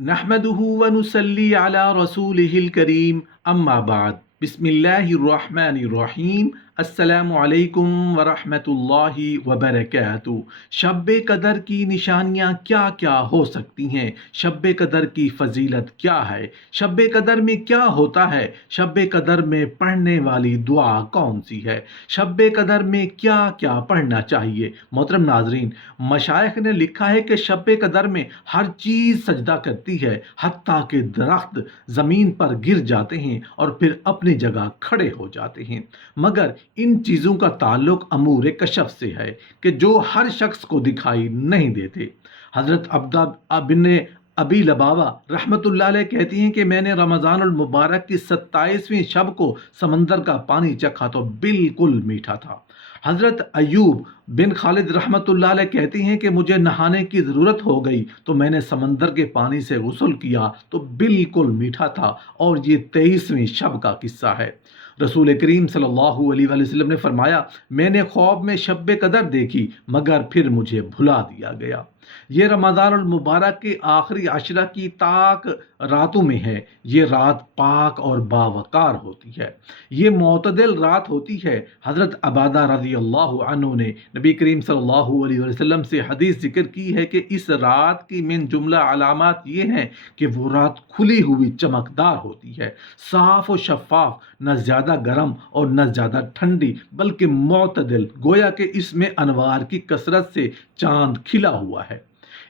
नहमदुहु व नुसल्ली अला रसूलिहिल करीम अम्मा बाद बिस्मिल्लाहिर्रहमानिर्रहीम अस्सलामु अलैकुम व रहमतुल्लाहि व बरकातुहू। शब कदर की निशानियाँ क्या क्या हो सकती हैं? शब कदर की फजीलत क्या है? शब कदर में क्या होता है? शब कदर में पढ़ने वाली दुआ कौन सी है? शब कदर में क्या क्या पढ़ना चाहिए? मोहतरम नाजरीन, मशाइख ने लिखा है कि शब कदर में हर चीज़ सजदा करती है, हत्ता के दरख्त ज़मीन पर गिर जाते हैं और फिर अपनी जगह खड़े हो जाते हैं। मगर इन चीज़ों का ताल्लुक अमूर कशफ से है कि जो हर शख्स को दिखाई नहीं देते। हज़रत अब्दा बिन अबी लबावा रहमतुल्लाह अलैह कहती हैं कि मैंने रमज़ानुल मुबारक की 27वीं शब को समंदर का पानी चखा तो बिल्कुल मीठा था। हज़रत अयूब बिन खालिद रहमतुल्लाह अलैह कहती हैं कि मुझे नहाने की ज़रूरत हो गई तो मैंने समंदर के पानी से गुस्ल किया तो बिल्कुल मीठा था। और ये 23वीं शब का किस्सा है। रसूल करीम सल्लल्लाहु अलैहि वसल्लम ने फरमाया, मैंने ख्वाब में शब कदर देखी मगर फिर मुझे भुला दिया गया। ये रमज़ानुल मुबारक के आखिरी अशरा की ताक रातों में है। ये रात पाक और बावकार होती है। ये मोतदिल रात होती है। हज़रत अबादा रज़ी अल्लाह अन्हु ने नबी करीम सल्लल्लाहु अलैहि वसल्लम से हदीस जिक्र की है कि इस रात की मिन जुमला अलामात ये हैं कि वो रात खुली हुई चमकदार होती है, साफ़ और शफ़ाफ, न ज़्यादा गर्म और न ज़्यादा ठंडी बल्कि मोतदिल, गोया कि इसमें अनवार की कसरत से चांद खिला हुआ है।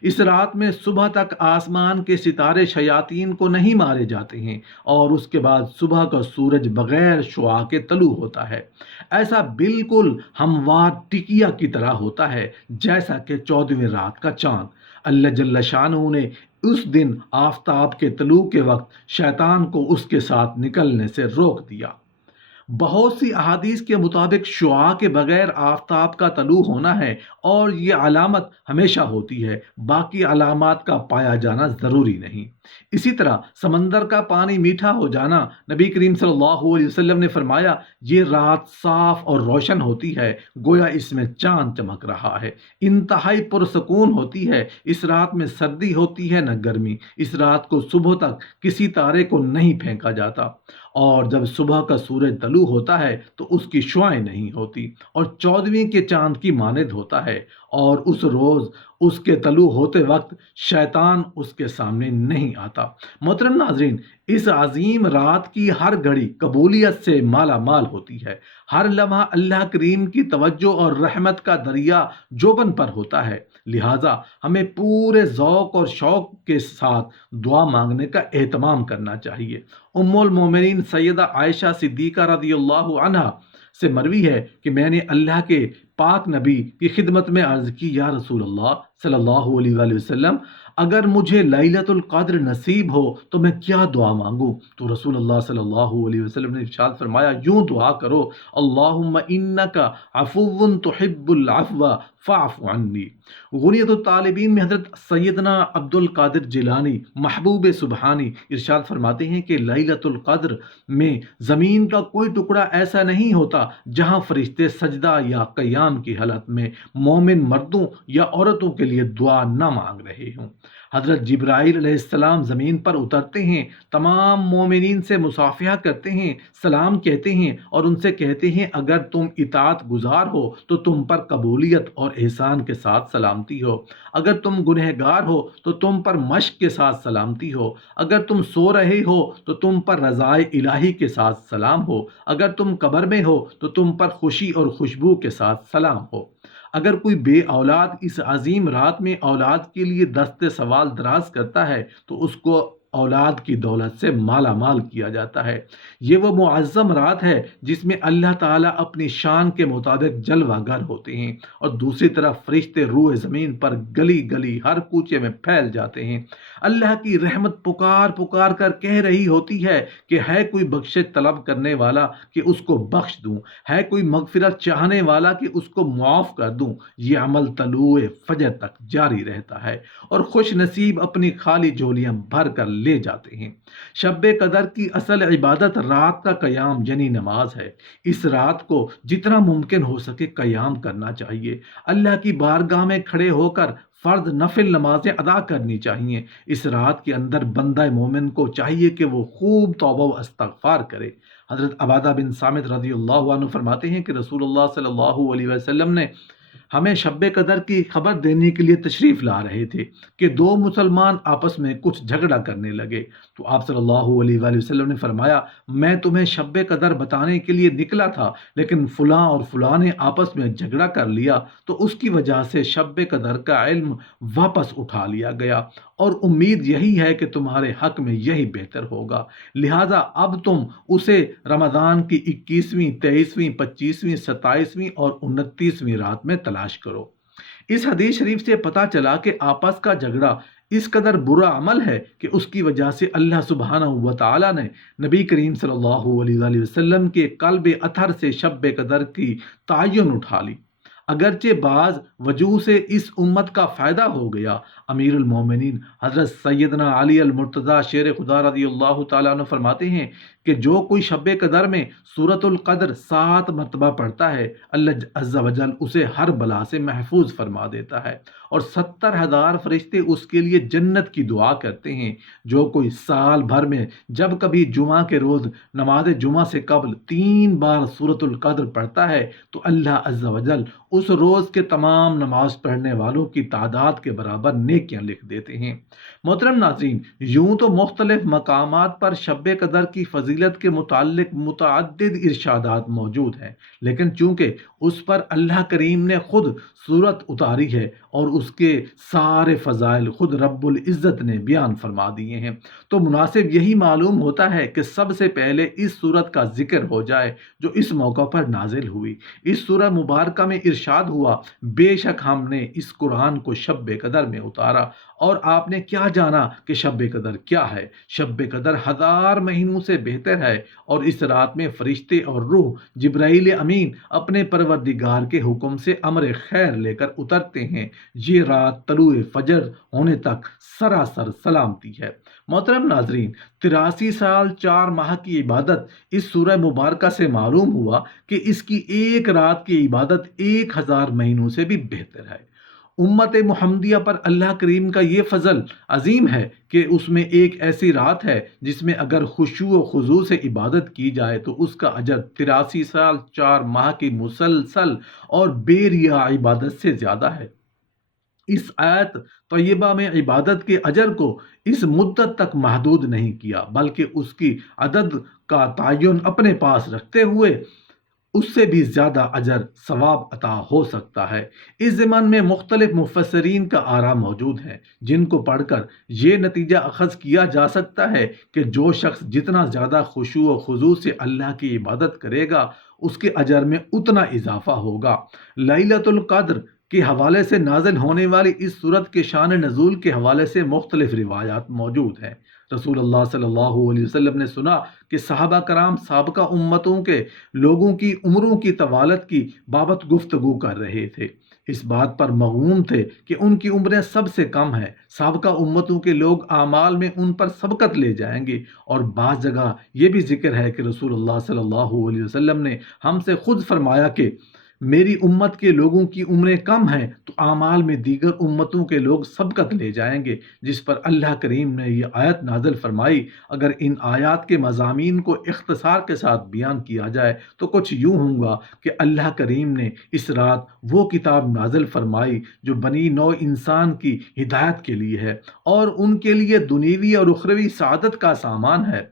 इस रात में सुबह तक आसमान के सितारे शयातीन को नहीं मारे जाते हैं और उसके बाद सुबह का सूरज बगैर शुआ के तलू होता है। ऐसा बिल्कुल हमवार टिकिया की तरह होता है जैसा कि 14वीं रात का चांद। अल्लाह जल्ल शानहू ने उस दिन आफताब के तलू के वक्त शैतान को उसके साथ निकलने से रोक दिया। बहुत सी अहादीस के मुताबिक शुआ के बगैर आफताब का तलू होना है और ये अलामत हमेशा होती है, बाकी अलामात का पाया जाना ज़रूरी नहीं। इसी तरह समंदर का पानी मीठा हो जाना, नबी करीम सल्लल्लाहु अलैहि वसल्लम ने फरमाया, ये रात साफ और रोशन होती है, गोया इसमें चांद चमक रहा है, इंतहाई पुरसकून होती है। इस रात में सर्दी होती है न गर्मी। इस रात को सुबह तक किसी तारे को नहीं फेंका जाता और जब सुबह का सूरज तलू होता है तो उसकी शुआएं नहीं होती और 14वीं के चांद की मानद होता है। और उस रोज़ उसके तलू होते वक्त शैतान उसके सामने नहीं आता। मोहतरम नाजरीन, इस अजीम रात की हर घड़ी कबूलियत से माला माल होती है। हर लम्हा अल्लाह करीम की तवज्जो और रहमत का दरिया जोबन पर होता है। लिहाजा हमें पूरे ज़ौक़ और शौक़ के साथ दुआ मांगने का एहतमाम करना चाहिए। उम्मुल मोमिनीन सैयदा आयशा सिद्दीक़ा रज़ियल्लाहु अन्हा से मरवी है कि मैंने अल्लाह के पाक नबी की खिदमत में अर्ज़ की, या रसूल अल्लाह सल्लल्लाहु अलैहि वसल्लम, अगर मुझे लैलतुल क़द्र नसीब हो तो मैं क्या दुआ मांगूं? तो रसूल अल्लाह सल्लल्लाहु अलैहि वसल्लम ने इरशाद फरमाया, यूं दुआ करो, अल्लाहुम्मा इन्नका अफ़ुव्वुन तुहिब्बुल अफ़्व फ़अफ़ु अन्नी। गुनियतुत तालिबीन में हज़रत सैयदना अब्दुल कादिर जिलानी महबूब सुबहानी इरशाद फरमाते हैं कि लैलतुल क़द्र में ज़मीन का कोई टुकड़ा ऐसा नहीं होता जहां फरिश्ते सजदा या क़याम की हालत में मोमिन मर्दों या औरतों के लिए दुआ न मांग रहे हों। हज़रत जिब्राईल अलैहिस्सलाम ज़मीन पर उतरते हैं, तमाम मोमिनीन से मुसाफ़िहा करते हैं, सलाम कहते हैं और उनसे कहते हैं, अगर तुम इताअत गुज़ार हो तो तुम पर कबूलियत और एहसान के साथ सलामती हो। अगर तुम गुनहगार हो तो तुम पर मश्क के साथ सलामती हो। अगर तुम सो रहे हो तो तुम पर रज़ाए इलाही के साथ सलाम हो। अगर तुम कब्र में हो तो तुम पर खुशी और खुशबू के साथ सलाम हो। अगर कोई बे औलाद इस अजीम रात में औलाद के लिए दस्ते सवाल दराज करता है तो उसको औलाद की दौलत से माला माल किया जाता है। ये वो मुअज़्ज़म रात है जिसमें अल्लाह ताला अपनी शान के मुताबिक जलवागर होते हैं और दूसरी तरफ फरिश्ते रूए ज़मीन पर गली गली हर कूचे में फैल जाते हैं। अल्लाह की रहमत पुकार पुकार कर कह रही होती है कि है कोई बख्शिश तलब करने वाला कि उसको बख्श दूं, है कोई मगफिरत चाहने वाला कि उसको मुआफ़ कर दूं। ये अमल तलुए फजर तक जारी रहता है और खुश नसीब अपनी खाली झोलियां भर कर لے جاتے ہیں۔ شب قدر کی اصل عبادت رات کا قیام یعنی نماز ہے۔ اس رات کو جتنا ممکن ہو سکے قیام کرنا چاہیے۔ اللہ کی بارگاہ میں کھڑے ہو کر فرض نفل نمازیں ادا کرنی چاہیے۔ اس رات کے اندر بندہ مومن کو چاہیے کہ وہ خوب توبہ و استغفار کرے۔ حضرت عبادہ بن صامت رضی اللہ عنہ فرماتے ہیں کہ رسول اللہ صلی اللہ علیہ وسلم نے ہمیں شب قدر کی خبر دینے کے لیے تشریف لا رہے تھے کہ دو مسلمان آپس میں کچھ جھگڑا کرنے لگے، تو آپ صلی اللہ علیہ وآلہ وسلم نے فرمایا میں تمہیں شب قدر بتانے کے لیے نکلا تھا، لیکن فلاں اور فلاں نے آپس میں جھگڑا کر لیا تو اس کی وجہ سے شب قدر کا علم واپس اٹھا لیا گیا، اور امید یہی ہے کہ تمہارے حق میں یہی بہتر ہوگا، لہٰذا اب تم اسے رمضان کی 21ویں، 23ویں، 25ویں، 27ویں اور 29ویں رات میں تلاش کرو۔ اس حدیث شریف سے پتہ چلا کہ آپس کا جھگڑا اس قدر برا عمل ہے کہ اس کی وجہ سے اللہ سبحانہ و تعالیٰ نے نبی کریم صلی اللہ علیہ وآلہ وسلم کے قلب اطہر سے شب قدر کی تعین اٹھا لی۔ اگرچہ بعض وجوہ سے اس امت کا فائدہ ہو گیا، امیر المومنین حضرت سیدنا علی المرتضیٰ شیر خدا رضی اللہ تعالیٰ عنہ فرماتے ہیں کہ جو کوئی شب قدر میں سورۃ القدر 7 مرتبہ پڑھتا ہے، اللہ عز و جل اسے ہر بلا سے محفوظ فرما دیتا ہے، اور 70,000 فرشتے اس کے لیے جنت کی دعا کرتے ہیں۔ جو کوئی سال بھر میں جب کبھی جمعہ کے روز نماز جمعہ سے قبل 3 بار سورۃ القدر پڑھتا ہے تو اللہ عز و جل اس روز کے تمام نماز پڑھنے والوں کی تعداد کے برابر نیکیاں لکھ دیتے ہیں۔ محترم ناظرین، یوں تو مختلف مقامات پر شب قدر کی فضیلت کے متعلق متعدد ارشادات موجود ہیں، لیکن چونکہ اس پر اللہ کریم نے خود سورت اتاری ہے اور اس کے سارے فضائل خود رب العزت نے بیان فرما دیے ہیں، تو مناسب یہی معلوم ہوتا ہے کہ سب سے پہلے اس سورت کا ذکر ہو جائے جو اس موقع پر نازل ہوئی۔ اس سورہ مبارکہ میں ارشاد ہوا، بے شک ہم نے اس قرآن کو شب قدر میں اتارا، اور آپ نے کیا جانا کہ شب قدر کیا ہے؟ شب قدر 1000 مہینوں سے بہتر ہے، اور اس رات میں فرشتے اور روح جبرائیل امین اپنے پروردگار کے حکم سے امر خیر لے کر اترتے ہیں۔ یہ رات طلوع فجر ہونے تک سراسر سلامتی ہے۔ محترم ناظرین، 83 سال 4 ماہ کی عبادت اس سورہ مبارکہ سے معلوم ہوا کہ اس کی ایک رات کی عبادت 1000 مہینوں سے بھی بہتر ہے۔ امت محمدیہ پر اللہ کریم کا یہ فضل عظیم ہے کہ اس میں ایک ایسی رات ہے جس میں اگر خشوع و خضوع سے عبادت کی جائے تو اس کا اجر 83 سال 4 ماہ کی مسلسل اور بے ریا عبادت سے زیادہ ہے۔ اس آیت طیبہ میں عبادت کے اجر کو اس مدت تک محدود نہیں کیا، بلکہ اس کی عدد کا تعین اپنے پاس رکھتے ہوئے اس سے بھی زیادہ اجر ثواب عطا ہو سکتا ہے۔ اس ضمن میں مختلف مفسرین کا آراء موجود ہے، جن کو پڑھ کر یہ نتیجہ اخذ کیا جا سکتا ہے کہ جو شخص جتنا زیادہ خشوع و خضوع سے اللہ کی عبادت کرے گا اس کے اجر میں اتنا اضافہ ہوگا۔ لیلۃ القدر کے حوالے سے نازل ہونے والی اس سورت کے شان نزول کے حوالے سے مختلف روایات موجود ہیں۔ رسول اللہ صلی اللہ علیہ وسلم نے سنا کہ صحابہ کرام سابقہ امتوں کے لوگوں کی عمروں کی طوالت کی بابت گفتگو کر رہے تھے، اس بات پر مغموم تھے کہ ان کی عمریں سب سے کم ہیں، سابقہ امتوں کے لوگ اعمال میں ان پر سبقت لے جائیں گے، اور بعض جگہ یہ بھی ذکر ہے کہ رسول اللہ صلی اللہ علیہ وسلم نے ہم سے خود فرمایا کہ میری امت کے لوگوں کی عمریں کم ہیں تو اعمال میں دیگر امتوں کے لوگ سبقت لے جائیں گے، جس پر اللہ کریم نے یہ آیت نازل فرمائی۔ اگر ان آیات کے مضامین کو اختصار کے ساتھ بیان کیا جائے تو کچھ یوں ہوگا کہ اللہ کریم نے اس رات وہ کتاب نازل فرمائی جو بنی نوع انسان کی ہدایت کے لیے ہے اور ان کے لیے دنیوی اور اخروی سعادت کا سامان ہے۔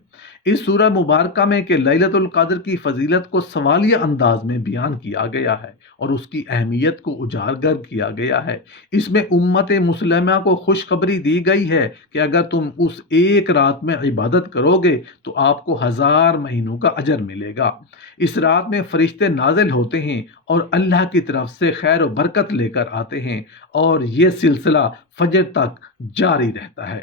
اس سورہ مبارکہ میں کہ لیلۃ القدر کی فضیلت کو سوالیہ انداز میں بیان کیا گیا ہے اور اس کی اہمیت کو اجاگر کیا گیا ہے۔ اس میں امت مسلمہ کو خوشخبری دی گئی ہے کہ اگر تم اس ایک رات میں عبادت کرو گے تو آپ کو 1000 مہینوں کا اجر ملے گا۔ اس رات میں فرشتے نازل ہوتے ہیں اور اللہ کی طرف سے خیر و برکت لے کر آتے ہیں، اور یہ سلسلہ فجر تک جاری رہتا ہے۔